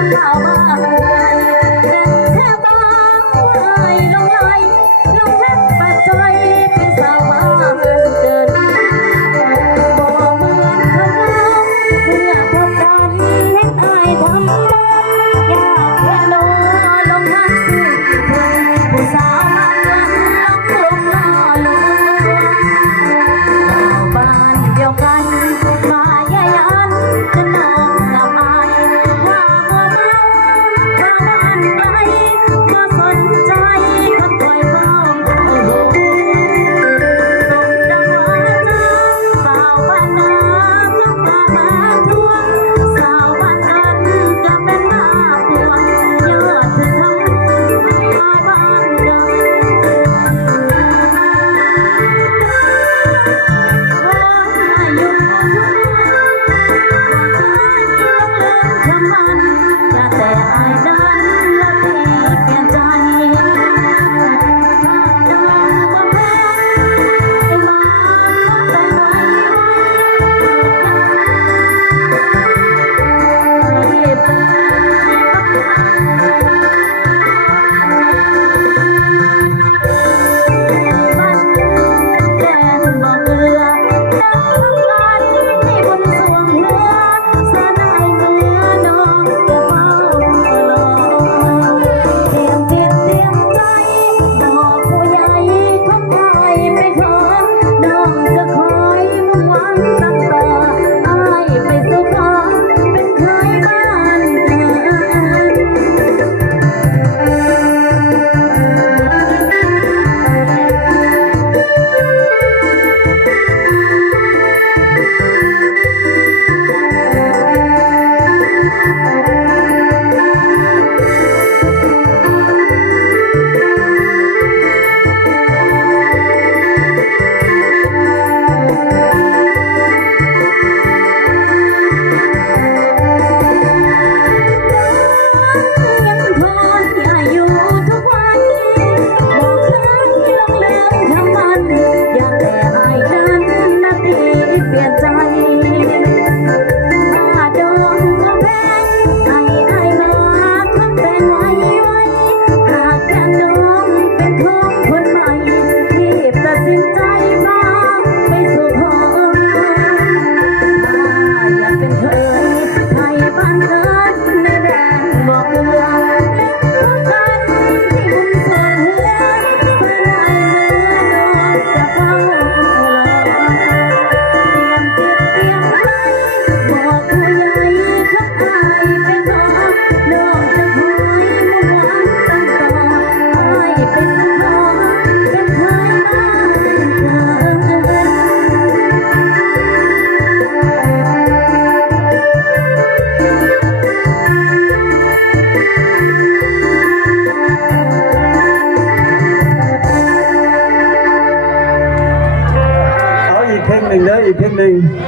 你好吗？You didn't mean.